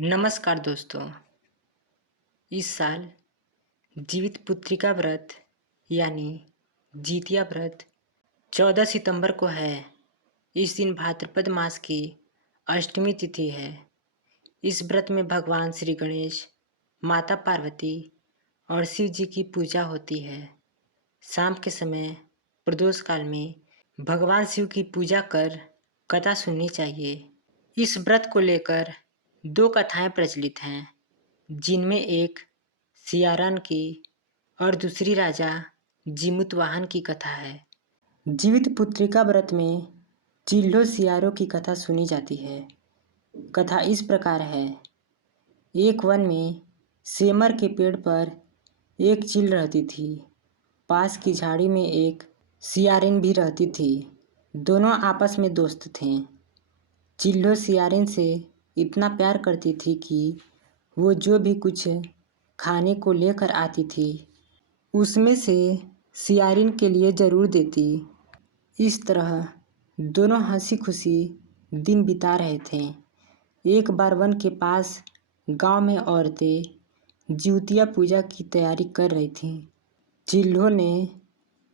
नमस्कार दोस्तों। इस साल जीवित पुत्रिका व्रत यानी जितिया व्रत 14 सितंबर को है। इस दिन भाद्रपद मास की अष्टमी तिथि है। इस व्रत में भगवान श्री गणेश, माता पार्वती और शिव जी की पूजा होती है। शाम के समय प्रदोष काल में भगवान शिव की पूजा कर कथा सुननी चाहिए। इस व्रत को लेकर दो कथाएं प्रचलित हैं, जिनमें एक सियारान की और दूसरी राजा जीमूतवाहन की कथा है। जीवित पुत्रिका व्रत में चिल्लो सियारों की कथा सुनी जाती है। कथा इस प्रकार है। एक वन में सेमर के पेड़ पर एक चील रहती थी। पास की झाड़ी में एक सियारिन भी रहती थी। दोनों आपस में दोस्त थे। चिल्लो सियारिन से इतना प्यार करती थी कि वो जो भी कुछ खाने को लेकर आती थी उसमें से सियारिन के लिए ज़रूर देती। इस तरह दोनों हंसी खुशी दिन बिता रहे थे। एक बार वन के पास गांव में औरतें जिउतिया पूजा की तैयारी कर रही थीं। चिल्लो ने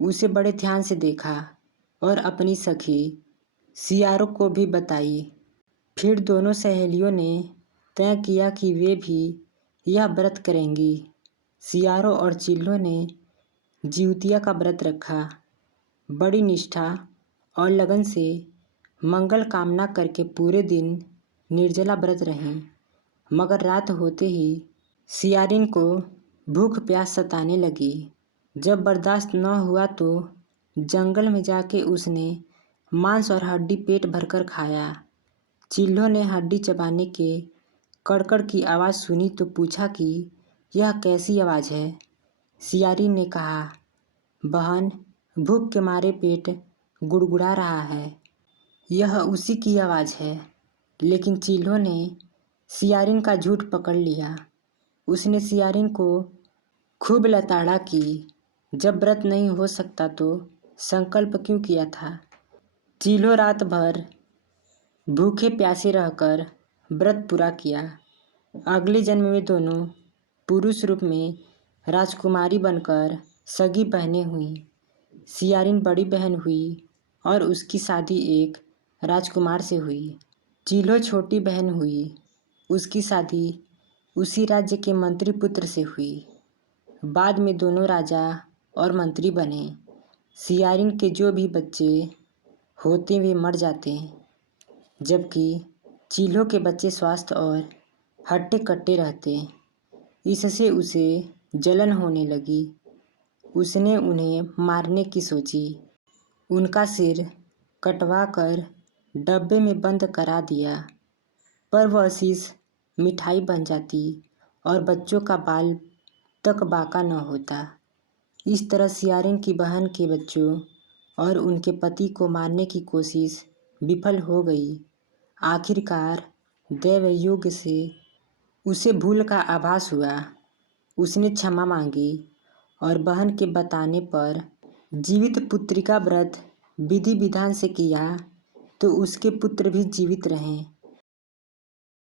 उसे बड़े ध्यान से देखा और अपनी सखी सियारों को भी बताई। फिर दोनों सहेलियों ने तय किया कि वे भी यह व्रत करेंगी। सियारों और चिल्लो ने जिउतिया का व्रत रखा। बड़ी निष्ठा और लगन से मंगल कामना करके पूरे दिन निर्जला व्रत रहीं। मगर रात होते ही सियारिन को भूख प्यास सताने लगी। जब बर्दाश्त न हुआ तो जंगल में जाके उसने मांस और हड्डी पेट भरकर खाया। चिल्लो ने हड्डी चबाने के कड़कड़ की आवाज़ सुनी तो पूछा कि यह कैसी आवाज़ है। सियारिन ने कहा, बहन, भूख के मारे पेट गुड़गुड़ा रहा है। यह उसी की आवाज़ है। लेकिन चिल्लो ने सियारिन का झूठ पकड़ लिया। उसने सियारिन को खूब लताड़ा कि जब व्रत नहीं हो सकता तो संकल्प क्यों किया था। चिल्लो रात भर भूखे प्यासे रहकर व्रत पूरा किया। अगले जन्म में दोनों पुरुष रूप में राजकुमारी बनकर सगी बहनें हुईं। सियारिन बड़ी बहन हुई और उसकी शादी एक राजकुमार से हुई। चिल्लो छोटी बहन हुई। उसकी शादी उसी राज्य के मंत्री पुत्र से हुई। बाद में दोनों राजा और मंत्री बने। सियारिन के जो भी बच्चे होते वे मर जाते, जबकि चिल्लो के बच्चे स्वस्थ और हट्टे कट्टे रहते। इससे उसे जलन होने लगी। उसने उन्हें मारने की सोची। उनका सिर कटवा कर डब्बे में बंद करा दिया, पर वह शीश मिठाई बन जाती और बच्चों का बाल तक बाका न होता। इस तरह सियारिन की बहन के बच्चों और उनके पति को मारने की कोशिश विफल हो गई। आखिरकार दैवयोग से उसे भूल का आभास हुआ। उसने क्षमा मांगी और बहन के बताने पर जीवित पुत्रिका व्रत विधि विधान से किया तो उसके पुत्र भी जीवित रहे।